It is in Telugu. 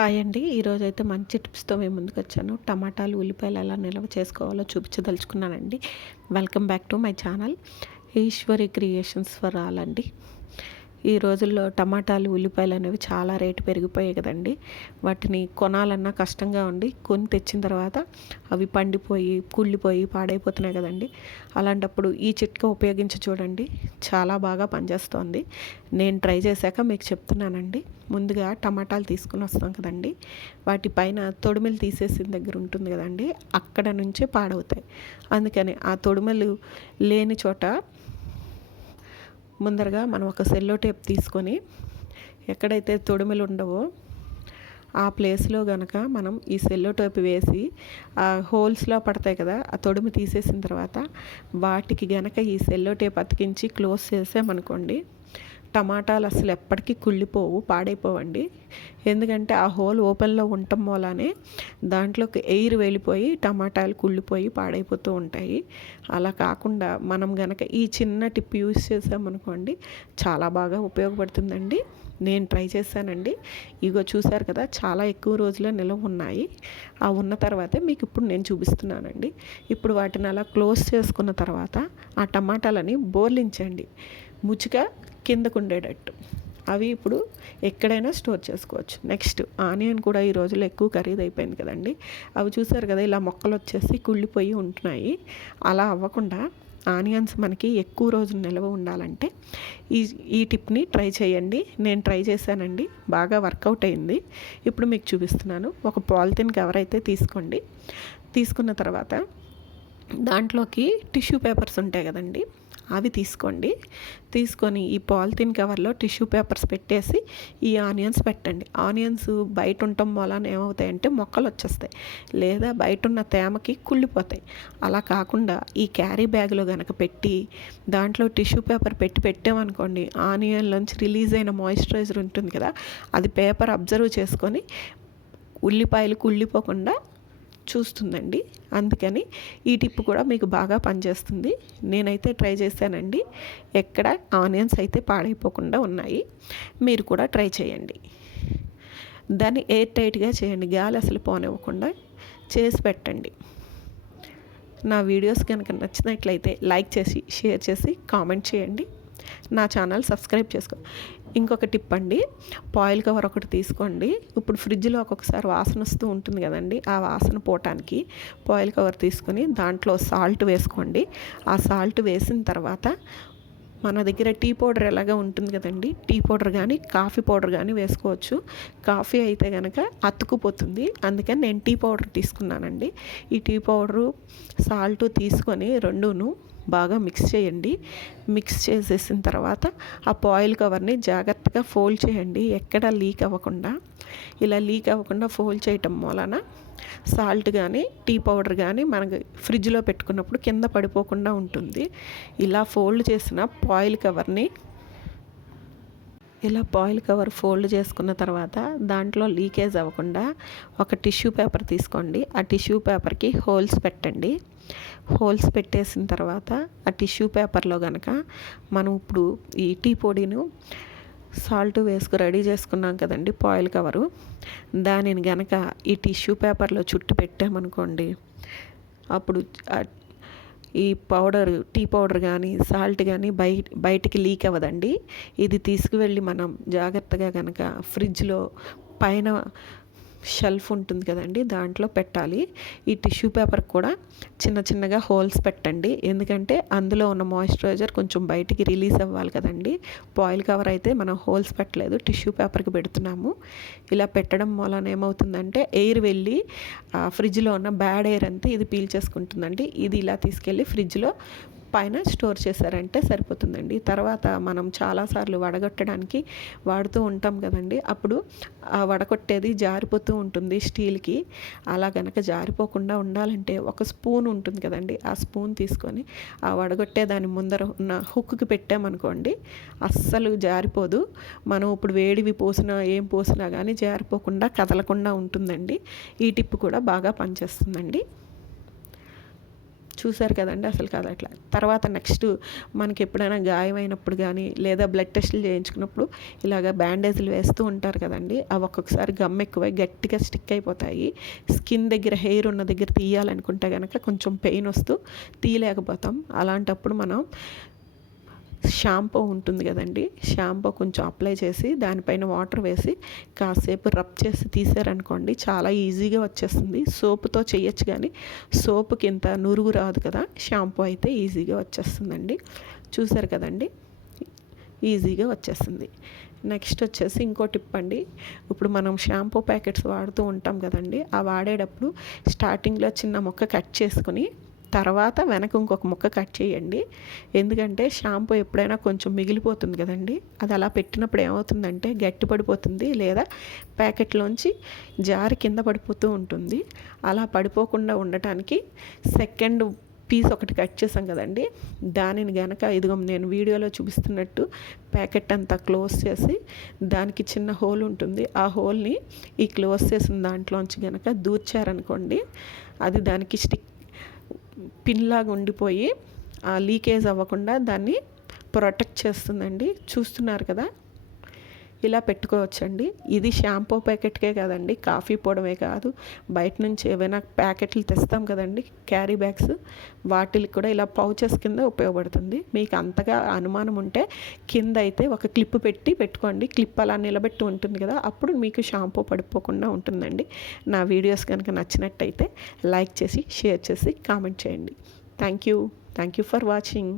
హాయ్ అండి ఈరోజు అయితే మంచి టిప్స్తో మేము ముందుకు వచ్చాను టమాటాలు ఉల్లిపాయలు ఎలా నిల్వ చేసుకోవాలో చూపించదలుచుకున్నానండి. Welcome back to my channel. Eshwari creations for all అండి. ఈ రోజుల్లో టమాటాలు ఉల్లిపాయలు అనేవి చాలా రేటు పెరిగిపోయాయి కదండి. వాటిని కొనాలన్నా కష్టంగా ఉండి కొని తెచ్చిన తర్వాత అవి పండిపోయి కుళ్ళిపోయి పాడైపోతున్నాయి కదండి. అలాంటప్పుడు ఈ చిట్కా ఉపయోగించి చూడండి. చాలా బాగా పనిచేస్తోంది. నేను ట్రై చేశాక మీకు చెప్తున్నానండి. ముందుగా టమాటాలు తీసుకుని వస్తాం కదండి. వాటి పైన తొడిమెలు తీసేసిన దగ్గర ఉంటుంది కదండి. అక్కడ నుంచే పాడవుతాయి. అందుకని ఆ తొడిమెలు లేని చోట ముందరగా మనం ఒక సెల్లో టేప్ తీసుకొని ఎక్కడైతే తొడిమెలు ఉండవో ఆ ప్లేస్లో కనుక మనం ఈ సెల్లో టేప్ వేసి ఆ హోల్స్లో పడతాయి కదా ఆ తొడిమి తీసేసిన తర్వాత వాటికి గనక ఈ సెల్లో టేప్ అతికించి క్లోజ్ చేసామనుకోండి టమాటాలు అసలు ఎప్పటికీ కుళ్ళిపోవు పాడైపోవండి. ఎందుకంటే ఆ హోల్ ఓపెన్లో ఉండటం వలనే దాంట్లోకి ఎయిర్ వెళ్ళిపోయి టమాటాలు కుళ్ళిపోయి పాడైపోతూ ఉంటాయి. అలా కాకుండా మనం గనక ఈ చిన్న టిప్ యూస్ చేసామనుకోండి చాలా బాగా ఉపయోగపడుతుందండి. నేను ట్రై చేశానండి. ఇగో చూశారు కదా చాలా ఎక్కువ రోజులే నిలవ ఉన్నాయి. ఆ ఉన్న తర్వాతే మీకు ఇప్పుడు నేను చూపిస్తున్నానండి. ఇప్పుడు వాటిని అలా క్లోజ్ చేసుకున్న తర్వాత ఆ టమాటాలని బోర్లించండి. ముచ్చిగా కిందకు ఉండేటట్టు అవి ఇప్పుడు ఎక్కడైనా స్టోర్ చేసుకోవచ్చు. నెక్స్ట్ ఆనియన్ కూడా ఈ రోజుల్లో ఎక్కువ ఖరీదు అయిపోయింది కదండి. అవి చూసారు కదా ఇలా మొక్కలు వచ్చేసి కుళ్ళిపోయి ఉంటున్నాయి. అలా అవ్వకుండా ఆనియన్స్ మనకి ఎక్కువ రోజులు నిల్వ ఉండాలంటే ఈ ఈ టిప్ని ట్రై చేయండి. నేను ట్రై చేశానండి. బాగా వర్కౌట్ అయింది. ఇప్పుడు మీకు చూపిస్తున్నాను. ఒక పాలిథిన్ కవర్ అయితే తీసుకోండి. తీసుకున్న తర్వాత దాంట్లోకి టిష్యూ పేపర్స్ ఉంటాయి కదండి అవి తీసుకోండి. తీసుకొని ఈ పాలిథిన్ కవర్లో టిష్యూ పేపర్స్ పెట్టేసి ఈ ఆనియన్స్ పెట్టండి. ఆనియన్స్ బయట ఉండటం వలన ఏమవుతాయంటే మొక్కలు వచ్చేస్తాయి లేదా బయట ఉన్న తేమకి కుళ్ళిపోతాయి. అలా కాకుండా ఈ క్యారీ బ్యాగ్లో కనుక పెట్టి దాంట్లో టిష్యూ పేపర్ పెట్టి పెట్టామనుకోండి ఆనియన్లోంచి రిలీజ్ అయిన మాయిశ్చరైజర్ ఉంటుంది కదా అది పేపర్ అబ్జర్వ్ చేసుకొని ఉల్లిపాయలు కుళ్ళిపోకుండా చూస్తుందండి. అందుకని ఈ టిప్ కూడా మీకు బాగా పనిచేస్తుంది. నేనైతే ట్రై చేశానండి. ఎక్కడ ఆనియన్స్ అయితే పాడైపోకుండా ఉన్నాయి మీరు కూడా ట్రై చేయండి. దాన్ని ఎయిర్ టైట్గా చేయండి. గాలి అసలు పోనివ్వకుండా చేసి పెట్టండి. నా వీడియోస్ కనుక నచ్చినట్లయితే లైక్ చేసి షేర్ చేసి కామెంట్ చేయండి. నా ఛానల్ సబ్స్క్రైబ్ చేసుకో ఇంకొక టిప్ అండి. పాయిల్ కవర్ ఒకటి తీసుకోండి. ఇప్పుడు ఫ్రిడ్జ్లో ఒక్కొక్కసారి వాసన వస్తూ ఉంటుంది కదండి. ఆ వాసన పోవటానికి పాయిల్ కవర్ తీసుకొని దాంట్లో సాల్ట్ వేసుకోండి. ఆ సాల్ట్ వేసిన తర్వాత మన దగ్గర టీ పౌడర్ ఎలాగా ఉంటుంది కదండి. టీ పౌడర్ కానీ కాఫీ పౌడర్ కానీ వేసుకోవచ్చు. కాఫీ అయితే కనుక అతుకుపోతుంది అందుకని నేను టీ పౌడర్ తీసుకున్నానండి. ఈ టీ పౌడరు సాల్ట్ తీసుకొని రెండును బాగా మిక్స్ చేయండి. మిక్స్ చేసేసిన తర్వాత ఆ పాయిల్ కవర్ని జాగ్రత్తగా ఫోల్డ్ చేయండి. ఎక్కడ లీక్ అవ్వకుండా. ఇలా లీక్ అవ్వకుండా ఫోల్డ్ చేయటం వలన సాల్ట్ కానీ టీ పౌడర్ కానీ మనకి ఫ్రిడ్జ్లో పెట్టుకున్నప్పుడు కింద పడిపోకుండా ఉంటుంది. ఇలా ఫోల్డ్ చేసిన పాయిల్ కవర్ని ఇలా పాయిల్ కవర్ ఫోల్డ్ చేసుకున్న తర్వాత దాంట్లో లీకేజ్ అవ్వకుండా ఒక టిష్యూ పేపర్ తీసుకోండి. ఆ టిష్యూ పేపర్కి హోల్స్ పెట్టండి. హోల్స్ పెట్టేసిన తర్వాత ఆ టిష్యూ పేపర్లో కనుక మనం ఇప్పుడు ఈ టీ పొడిను సాల్ట్ వేసుకు రెడీ చేసుకున్నాం కదండి పాయిల్ కవరు. దానిని గనక ఈ టిష్యూ పేపర్లో చుట్టు పెట్టామనుకోండి అప్పుడు ఈ పౌడర్ టీ పౌడర్ కానీ సాల్ట్ కానీ బయట బయటికి లీక్ అవ్వదండి. ఇది తీసుకువెళ్ళి మనం జాగ్రత్తగా కనుక ఫ్రిడ్జ్లో పైన షెల్ఫ్ ఉంటుంది కదండి దాంట్లో పెట్టాలి. ఈ టిష్యూ పేపర్ కూడా చిన్న చిన్నగా హోల్స్ పెట్టండి. ఎందుకంటే అందులో ఉన్న మాయిశ్చరైజర్ కొంచెం బయటికి రిలీజ్ అవ్వాలి కదండి. పాయిల్ కవర్ అయితే మనం హోల్స్ పెట్టలేదు టిష్యూ పేపర్కి పెడుతున్నాము. ఇలా పెట్టడం వలన ఏమవుతుందంటే ఎయిర్ వెళ్ళి ఫ్రిడ్జ్లో ఉన్న బ్యాడ్ ఎయిర్ అంతా ఇది పీల్చేసుకుంటుందండి ఇది ఇలా తీసుకెళ్ళి ఫ్రిడ్జ్లో పైన స్టోర్ చేశారంటే సరిపోతుందండి. తర్వాత మనం చాలాసార్లు వడగొట్టడానికి వాడుతూ ఉంటాం కదండి. అప్పుడు ఆ వడగొట్టేది జారిపోతూ ఉంటుంది స్టీల్కి. అలా కనుక జారిపోకుండా ఉండాలంటే ఒక స్పూన్ ఉంటుంది కదండి. ఆ స్పూన్ తీసుకొని ఆ వడగొట్టే దాని ముందర ఉన్న హుక్కి పెట్టామనుకోండి అస్సలు జారిపోదు. మనం ఇప్పుడు వేడివి పోసినా ఏం పోసినా కానీ జారిపోకుండా కదలకుండా ఉంటుందండి. ఈ టిప్ కూడా బాగా పనిచేస్తుందండి. చూసారు కదండి అసలు కాదు అట్లా. తర్వాత నెక్స్ట్ మనకి ఎప్పుడైనా గాయమైనప్పుడు కానీ లేదా బ్లడ్ టెస్టులు చేయించుకున్నప్పుడు ఇలాగ బ్యాండేజ్లు వేస్తూ ఉంటారు కదండి. అవి ఒక్కొక్కసారి గమ్ ఎక్కువై గట్టిగా స్టిక్ అయిపోతాయి. స్కిన్ దగ్గర హెయిర్ ఉన్న దగ్గర తీయాలనుకుంటే కనుక కొంచెం పెయిన్ వస్తూ తీయలేకపోతాం. అలాంటప్పుడు మనం షాంపూ ఉంటుంది కదండి షాంపూ కొంచెం అప్లై చేసి దానిపైన వాటర్ వేసి కాసేపు రబ్ చేసి తీసారనుకోండి చాలా ఈజీగా వచ్చేస్తుంది. సోపుతో చేయొచ్చు కానీ సోపుకి ఇంత నురుగు రాదు కదా షాంపూ అయితే ఈజీగా వచ్చేస్తుందండి. చూసారు కదండి ఈజీగా వచ్చేస్తుంది. నెక్స్ట్ వచ్చేసి ఇంకో టిప్ అండి ఇప్పుడు మనం షాంపూ ప్యాకెట్స్ వాడుతూ ఉంటాం కదండి ఆ వాడేటప్పుడు స్టార్టింగ్లో చిన్న మొక్క కట్ చేసుకుని తర్వాత వెనక ఇంకొక ముక్క కట్ చేయండి. ఎందుకంటే షాంపూ ఎప్పుడైనా కొంచెం మిగిలిపోతుంది కదండి. అది అలా పెట్టినప్పుడు ఏమవుతుందంటే గట్టి పడిపోతుంది లేదా ప్యాకెట్లోంచి జారి కింద పడిపోతూ ఉంటుంది. అలా పడిపోకుండా ఉండటానికి సెకండ్ పీస్ ఒకటి కట్ చేసాం కదండి. దానిని గనక ఇదిగో నేను వీడియోలో చూపిస్తున్నట్టు ప్యాకెట్ అంతా క్లోజ్ చేసి దానికి చిన్న హోల్ ఉంటుంది. ఆ హోల్ని ఈ క్లోజ్ చేసిన దాంట్లోంచి గనక దూర్చారనుకోండి అది దానికి స్టిక్ పిన్లాగా ఉండిపోయి లీకేజ్ అవ్వకుండా దాన్ని ప్రొటెక్ట్ చేస్తుందండి. చూస్తున్నారు కదా? ఇలా పెట్టుకోవచ్చండి. ఇది షాంపూ ప్యాకెట్కే కదండి కాఫీ పొడమే కాదు. బయట నుంచి ఏవైనా ప్యాకెట్లు తెస్తాం కదండి క్యారీ బ్యాగ్స్. వాటికి కూడా ఇలా పౌచెస్ కింద ఉపయోగపడుతుంది. మీకు అంతగా అనుమానం ఉంటే కింద అయితే ఒక క్లిప్ పెట్టి పెట్టుకోండి. క్లిప్ అలా నిలబెట్టి ఉంటుంది కదా అప్పుడు మీకు షాంపూ పడిపోకుండా ఉంటుందండి. నా వీడియోస్ కనుక నచ్చినట్టయితే లైక్ చేసి షేర్ చేసి కామెంట్ చేయండి. Thank you. Thank you for watching.